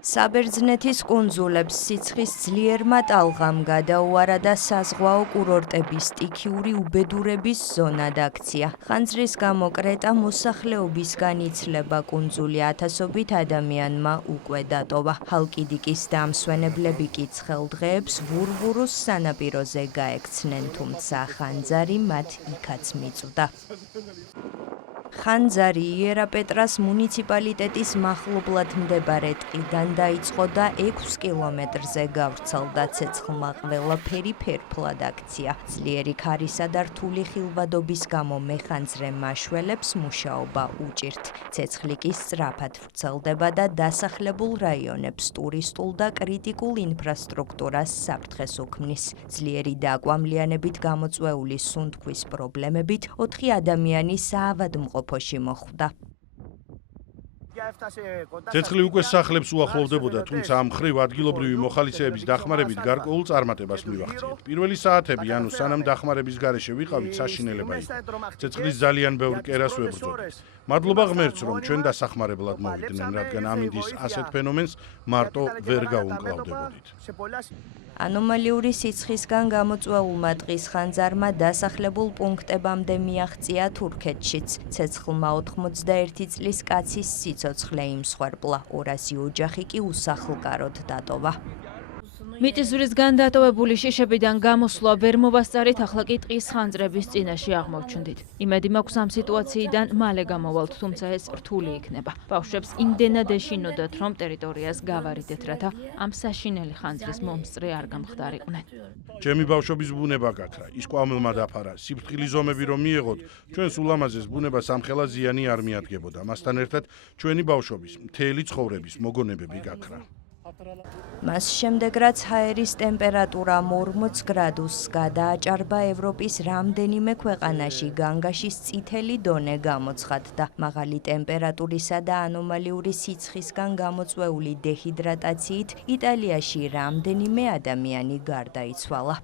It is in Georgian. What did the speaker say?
საბერძნეთის კუნძულებს სიცხის ძლიერმა ტალღამ გადაუარა და საზღვაო კურორტების სტიქიური უბედურების ზონად აქცია. ხანძრის გამო კრეტა მოსახლეობისგან იცლება კუნძული ათასობით ადამიანმა უკვე დატოვა. ჰალკიდიკის დამსვენებლები კი ცხელდღეებს ვურვურუს სანაპიროზე გაექცნენ, თუმცა ხანძარი მათ იქაც მიწვდა. ხანძარი იერაპეტრას მუნიციპალიტეტის მახლობლად მდებარე ტყიდან დაიწყო და 6 კილომეტრზე გავრცელდა. ცეცხლმა ყველაფერი ფერფლად აქცია. ძლიერი ქარისა და რთული ხილვადობის გამო მეხანძრე მაშველებს მუშაობა უჭირთ. ცეცხლი კი სწრაფად ვრცელდება და დასახლებულ რაიონებს ტურისტულ და კრიტიკულ ინფრასტრუქტურას საფრთხეს უქმნის. ძლიერი დაკვამლიანებით გამოწვეული სუნთქვის პრობლემებით 4 ადამიანი საავადმყოფოში მოხვდა. ცეცხლი უკვე სახლებს უახლოვდებოდა, თუმცა ამ მხრივ ადგილობრივი მოხალისეების დახმარებით გარკვეულ წარმატებას მივაღწიეთ. პირველი საათები, ანუ სანამ დახმარების გარეშე ვიყავით, საშინელება იყო. ცეცხლის ძალიან ბევრ კერას ვებრძოლით. მადლობა ღმერთს, რომ ჩვენ დასახმარებლად მოვიდნენ, რადგან ამინდის ასეთ ფენომენს მარტო ვერ გაუმკლავდებოდით. ანომალიური სიცხისგან გამოწვეულმა ტყის ხანძარმა დასახლებულ პუნქტებამდე მიაღწია თურქეთშიც. ცეცხლმა 91 წლის კაცის სიცოცხლე იმსხვერპლა, 200 ოჯახი კი უსახლკაროდ დატოვა. მიწისძვრისგან დატოვებული შიშებიდან გამოსვლა ვერ მოვასწარით, ახლა კი ტყის ხანძრების წინაშე აღმოვჩნდით. იმედი მაქვს ამ სიტუაციიდან მალე გამოვალთ, თუმცა ეს რთული იქნება. ბავშვებს იმდენად ეშინოდათ, რომ ტერიტორიას გავარიდეთ, რათა ამ საშინელი ხანძრის მომსწრე არ გამხდარიყვნენ. ჩემი ბავშვობის ბუნება გაქრა, ის კვამლმა დაფარა. სიფრთხილის ზომები რომ მიეღოთ, ჩვენს ულამაზეს ბუნებას ამხელა ზიანი არ მიადგებოდა. მასთან ერთად ჩვენი ბავშვობის, მთელი ცხოვრების მოგონებები გაქრა. მას შემდეგ, რაც ჰაერის ტემპერატურა 40 გრადუსს გადააჭარბა, ევროპის რამდენიმე ქვეყანაში განგაშის წითელი დონე გამოცხადდა. მაღალი ტემპერატურისა და ანომალიური სიცხისგან გამოწვეული დეჰიდრატაციით იტალიაში რამდენიმე ადამიანი გარდაიცვალა.